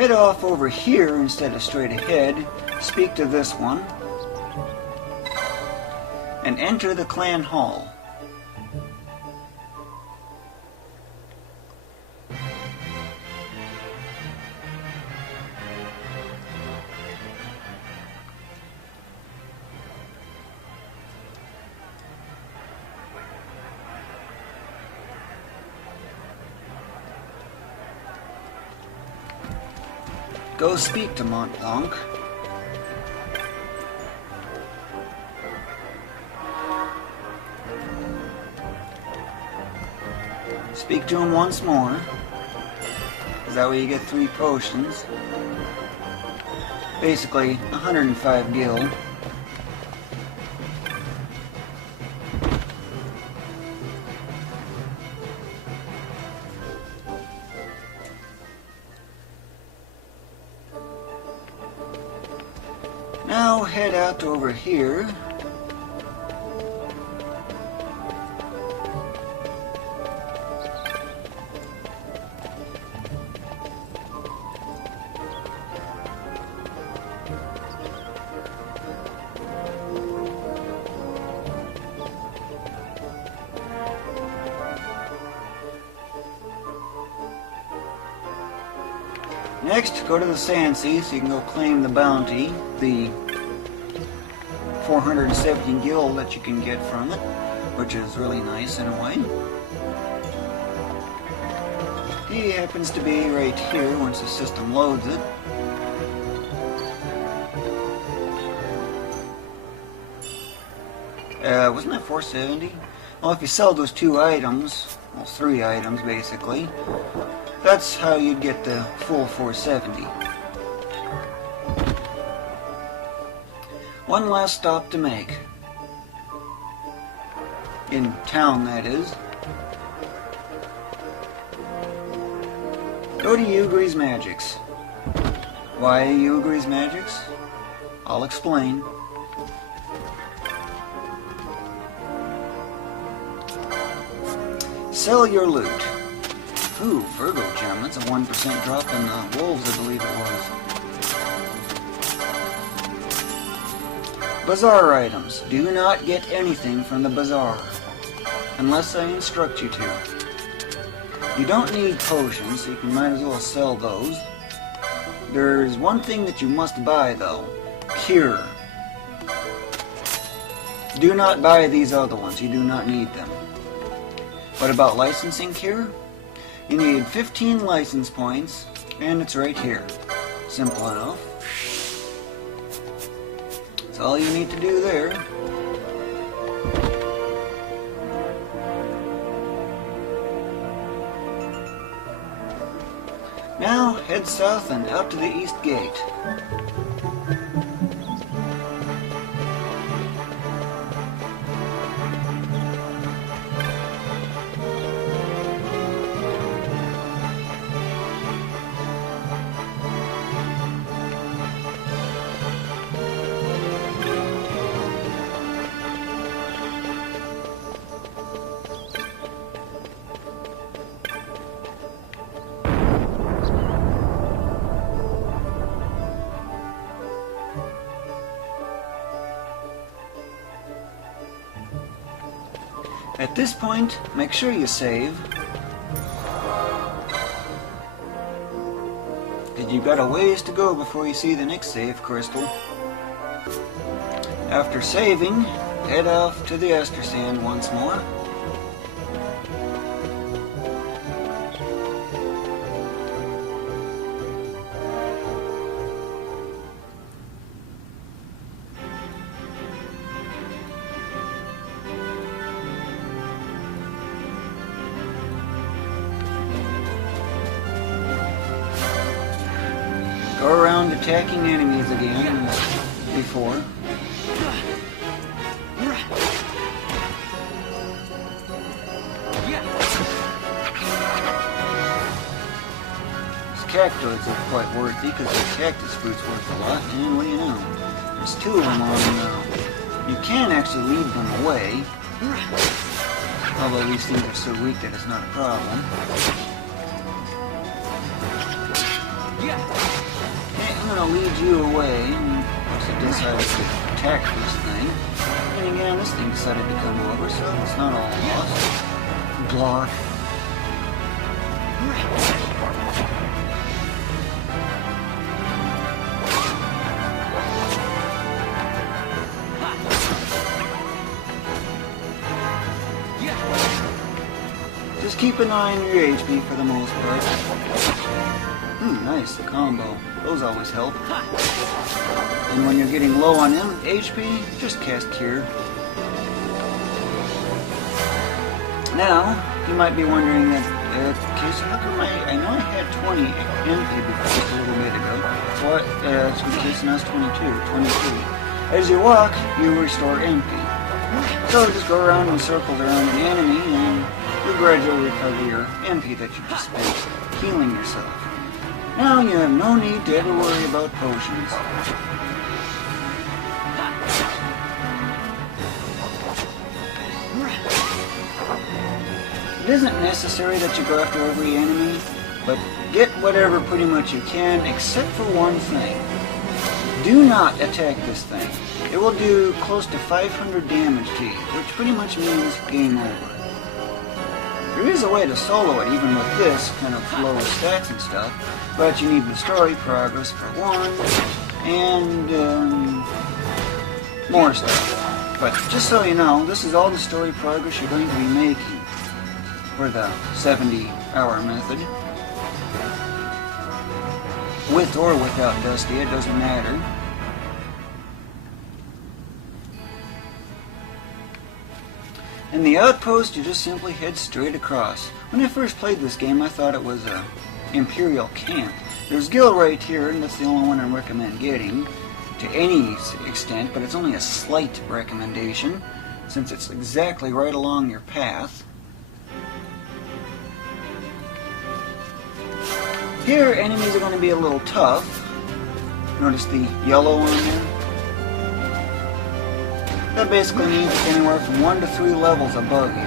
head off over here instead of straight ahead, speak to this one, and enter the clan hall. Go speak to Mont Blanc. Speak to him once more, because that way you get 3 potions. Basically, 105 gil. Now head out over here. Next, go to the Sand Sea so you can go claim the bounty, the 417 gil that you can get from it, which is really nice in a way. He happens to be right here once the system loads it. Wasn't that 470? Well, if you sell those 2 items, well, 3 items basically, that's how you'd get the full 470. One last stop to make. In town, that is. Go to Ugri's Magics. Why Ugri's Magics? I'll explain. Sell your loot. Ooh, Virgo gem. That's a 1% drop in the wolves, I believe it was. Bazaar items. Do not get anything from the bazaar, unless I instruct you to. You don't need potions, so you might as well sell those. There's one thing that you must buy, though. Cure. Do not buy these other ones. You do not need them. What about licensing cure? You need 15 license points, and it's right here. Simple enough. That's all you need to do there. Now, head south and out to the east gate. At this point, make sure you save, because you've got a ways to go before you see the next save crystal. After saving, head off to the Estersand once more. Go around attacking enemies again as before. These cactoids are quite worthy because the cactus fruit's worth a lot, and what do you know? There's 2 of them on now. You can actually leave them away, although these things are so weak that it's not a problem. Okay, I'm gonna lead you away. Once it decided to attack this thing. And again, this thing decided to come over, so it's not all lost. Block. Just keep an eye on your HP for the most part. Nice, the combo. Those always help. And when you're getting low on HP, just cast Cure. Now, you might be wondering that, okay, so how come I know I had 20 MP before just a little bit ago. What? So in case now it's 23. As you walk, you restore MP. So just go around in circles around an enemy and you gradually recover your MP that you just spent healing yourself. Now you have no need to ever worry about potions. It isn't necessary that you go after every enemy, but get whatever pretty much you can, except for one thing. Do not attack this thing. It will do close to 500 damage to you, which pretty much means game over. There is a way to solo it even with this kind of low stats and stuff, but you need the story progress for one, and more stuff. But just so you know, this is all the story progress you're going to be making for the 70-hour method. With or without Dustia, it doesn't matter. In the Outpost, you just simply head straight across. When I first played this game, I thought it was a Imperial camp. There's Gil right here, and that's the only one I recommend getting to any extent, but it's only a slight recommendation, since it's exactly right along your path. Here, enemies are going to be a little tough. Notice the yellow on there? That basically means it's anywhere from 1 to 3 levels above you.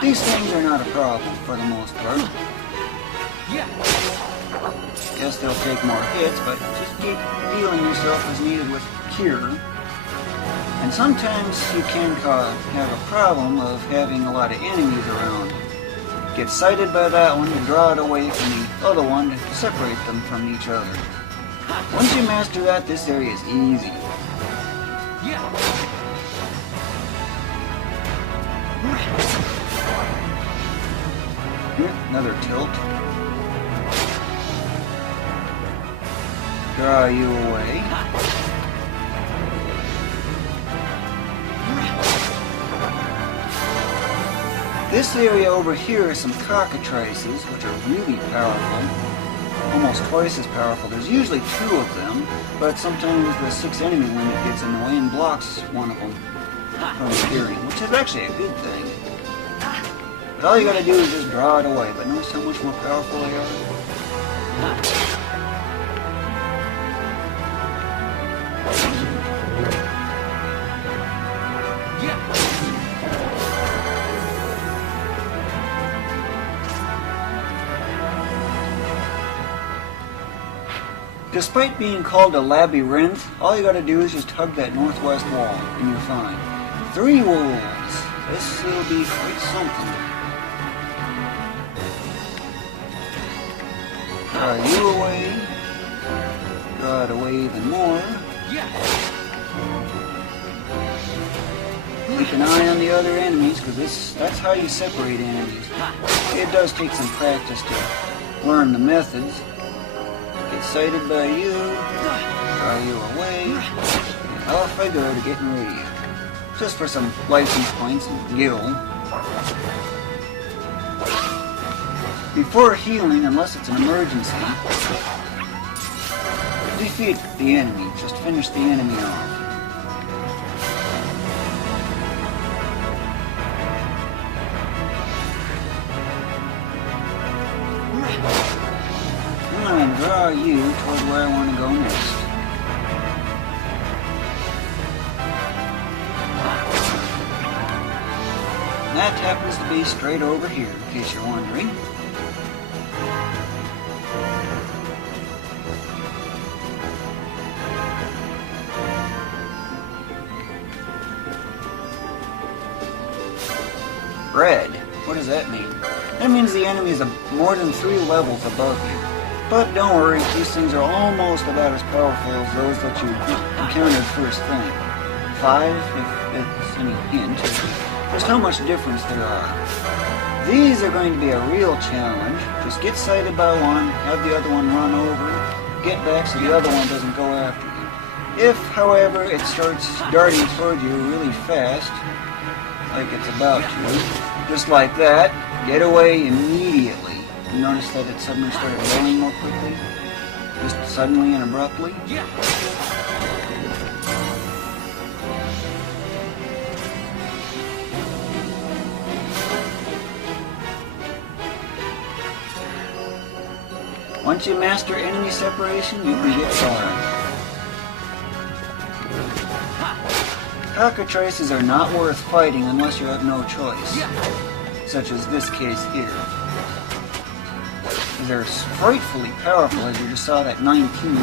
These things are not a problem for the most part. Yes, they'll take more hits, but just keep healing yourself as needed with Cure. And sometimes you can have a problem of having a lot of enemies around. Get sighted by that one, and draw it away from the other one to separate them from each other. Once you master that, this area is easy. Here, another tilt. Draw you away. This area over here is some cockatrices, which are really powerful. Almost twice as powerful. There's usually 2 of them, but sometimes the 6 enemy limit gets in the way and blocks one of them from appearing, which is actually a good thing. But all you gotta do is just draw it away, but notice how much more powerful they are? Despite being called a labyrinth, all you gotta do is just hug that northwest wall, and you're fine. 3 wolves! This will be quite something. Draw you away. Draw it away even more. Keep an eye on the other enemies, because that's how you separate enemies. It does take some practice to learn the methods. Get sighted by you, draw you away, and off I go to getting rid of you. Just for some license points and gil. Before healing, unless it's an emergency, defeat the enemy. Just finish the enemy off. And draw you toward where I want to go next. And that happens to be straight over here, in case you're wondering. Red? What does that mean? That means the enemy is more than 3 levels above you. But don't worry, these things are almost about as powerful as those that you encountered first thing. 5, if it's any hint, just how much difference there are. These are going to be a real challenge. Just get sighted by one, have the other one run over, get back so the other one doesn't go after you. If, however, it starts darting toward you really fast, like it's about to, just like that, get away immediately. You notice that it suddenly started rolling more quickly? Just suddenly and abruptly? Once you master enemy separation, you can get far. Cockatrices are not worth fighting unless you have no choice, such as this case here. They're frightfully powerful, as you just saw that 19.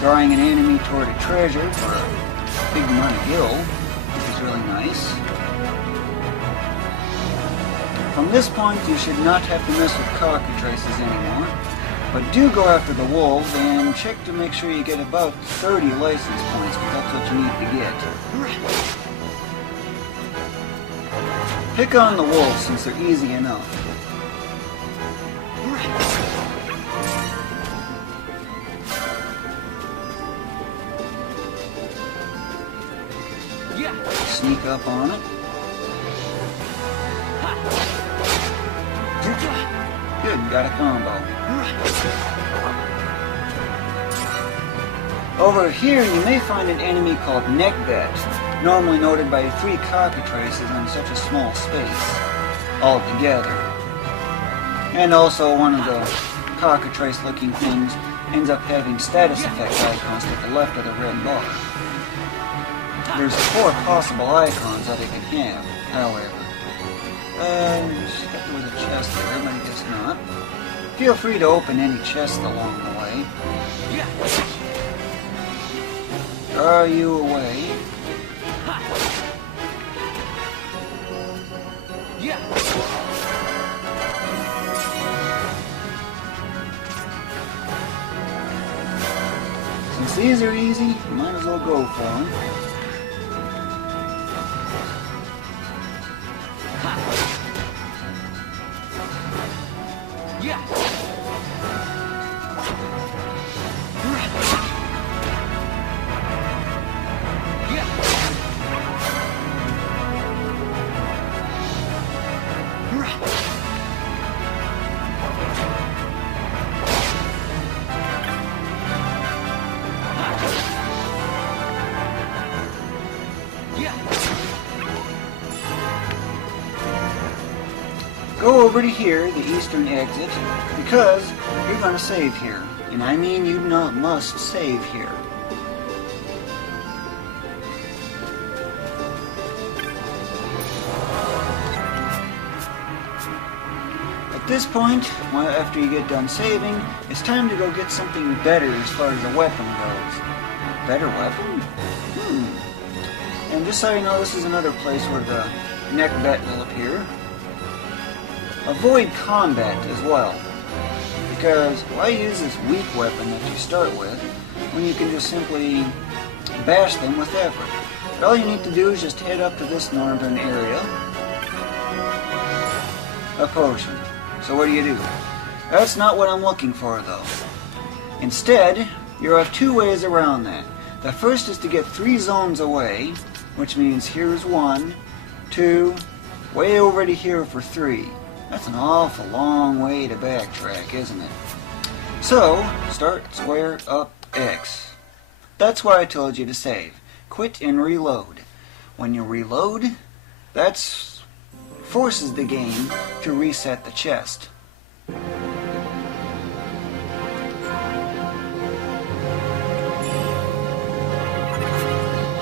Drawing an enemy toward a treasure for a big amount of gil, which is really nice. From this point, you should not have to mess with cockatrices anymore, but do go after the wolves and check to make sure you get about 30 license points, because that's what you need to get. Pick on the wolves since they're easy enough. Sneak up on it. Good, got a combo. Over here you may find an enemy called nekhbet, normally noted by 3 cockatrices in such a small space altogether. And also one of the cockatrice-looking things ends up having status effect icons to the left of the red bar. There's 4 possible icons that it can have, however. There was a chest there, but I guess not. Feel free to open any chest along the way. Are you away? Since these are easy, you might as well go for them. Go over to here, the eastern exit, because you're going to save here. And I mean you must save here. At this point, after you get done saving, it's time to go get something better as far as the weapon goes. Better weapon? And just so you know, this is another place where the nekhbet will appear. Avoid combat as well, because why use this weak weapon that you start with when you can just simply bash them with effort? But all you need to do is just head up to this northern area. A potion. So what do? That's not what I'm looking for though. Instead, you have 2 ways around that. The first is to get 3 zones away, which means here's 1, 2, way over to here for 3. That's an awful long way to backtrack, isn't it? So, start square up X. That's why I told you to save. Quit and reload. When you reload, that forces the game to reset the chest.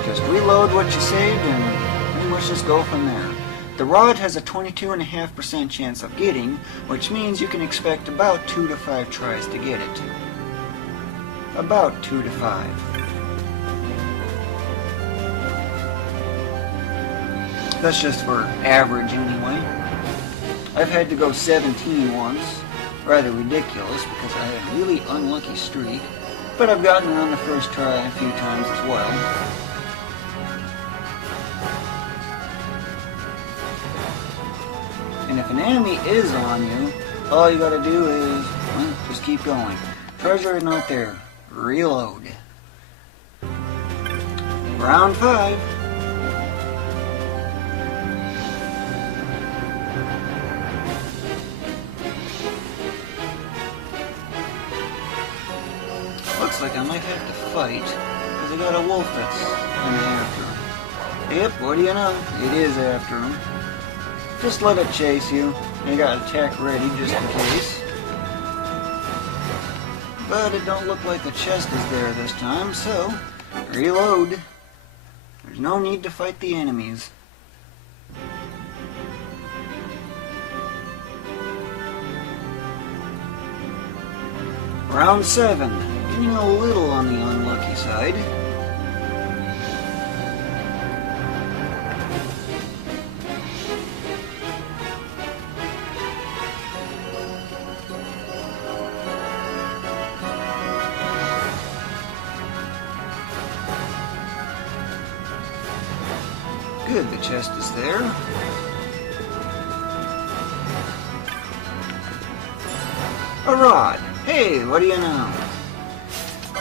Just reload what you saved and pretty much just go from there. The rod has a 22.5% chance of getting, which means you can expect about 2 to 5 tries to get it. About 2 to 5. That's just for average anyway. I've had to go 17 once. Rather ridiculous because I had a really unlucky streak. But I've gotten it on the first try a few times as well. And if an enemy is on you, all you gotta do is, well, just keep going. Treasure is not there. Reload. Round 5. Looks like I might have to fight, because I got a wolf that's coming after him. Yep, what do you know? It is after him. Just let it chase you. You got attack ready just in case. But it don't look like the chest is there this time, so reload. There's no need to fight the enemies. Round 7. Getting a little on the unlucky side. Good, the chest is there. A rod. Hey, what do you know?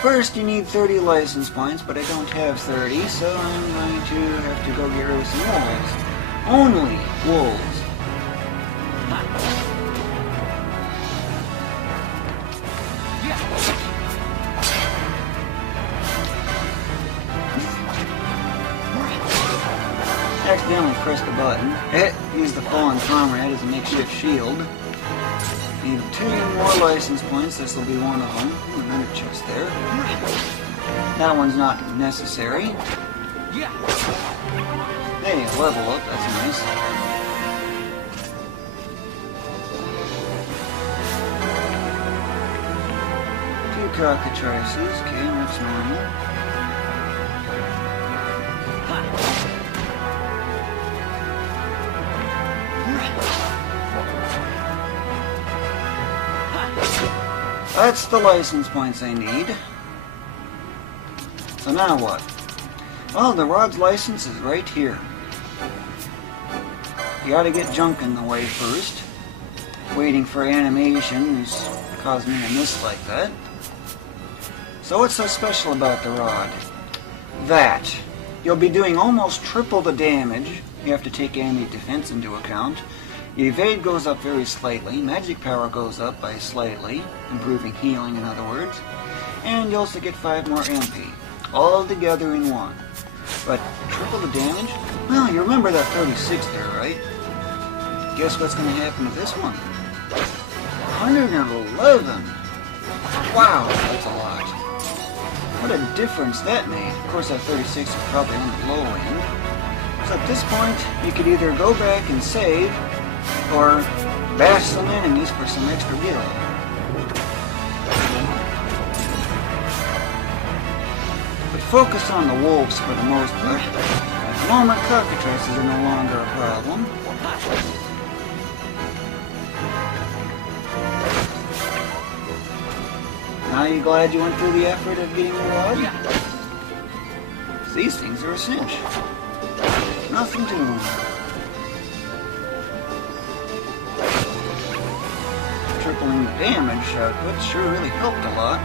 First, you need 30 license points, but I don't have 30, so I'm going to have to go get rid of some wolves. Only wolves. Accidentally pressed the button. Use the fallen comrade as a makeshift shield. Need 2 more license points. This will be one of them. Another chest there. That one's not necessary. Hey, level up. That's nice. Two cockatrices. Okay, that's normal. That's the license points I need. So now what? Well, the rod's license is right here. You gotta get junk in the way first. Waiting for animation is causing me to miss like that. So what's so special about the rod? That you'll be doing almost triple the damage. You have to take enemy defense into account. Your evade goes up very slightly, magic power goes up by slightly, improving healing in other words, and you also get 5 more MP, all together in one. But triple the damage? Well, you remember that 36 there, right? Guess what's going to happen to this one? 111! Wow, that's a lot. What a difference that made. Of course, that 36 is probably on the low end. So at this point, you could either go back and save, or bash some enemies for some extra gil. But focus on the wolves for the most part. At the moment, cockatrices are no longer a problem. Now you glad you went through the effort of getting the rod? These things are a cinch. Nothing to them. Tripling the damage output sure really helped a lot.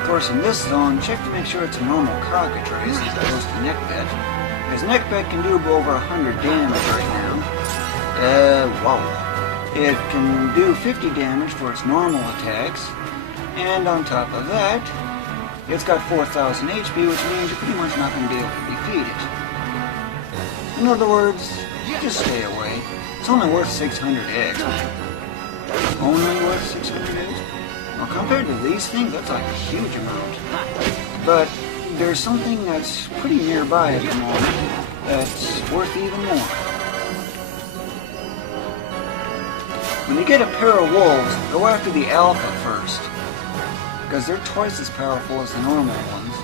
Of course, in this zone, check to make sure it's a normal cockatrice as opposed to nekhbet, because nekhbet can do over 100 damage right now. Wow. It can do 50 damage for its normal attacks, and on top of that, it's got 4,000 HP, which means you're pretty much not going to be able to defeat it. In other words, just stay away. It's only worth 600 eggs. Only worth 600 eggs? Well, compared to these things, that's like a huge amount. But there's something that's pretty nearby at the moment that's worth even more. When you get a pair of wolves, go after the alpha first, because they're twice as powerful as the normal ones.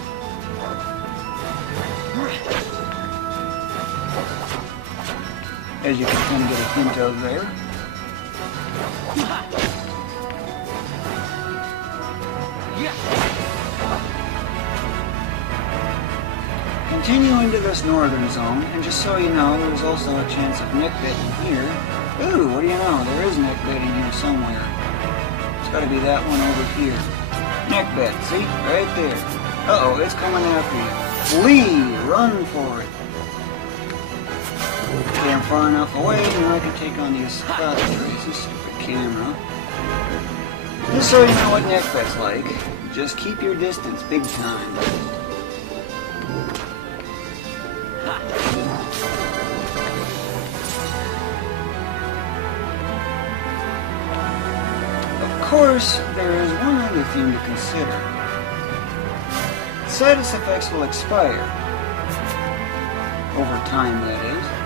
as you can kind of get a hint of there. Continue into this northern zone, and just so you know, there's also a chance of nekhbet in here. Ooh, what do you know? There is nekhbet in here somewhere. It's got to be that one over here. Nekhbet, see? Right there. Uh-oh, it's coming after you. Flee! Run for it. Okay, I'm far enough away, now I can take on these cockatrices. Stupid camera. Just so you know what nekhbet's like, just keep your distance big time. Of course, there is one other thing to consider. Status effects will expire. Over time, that is.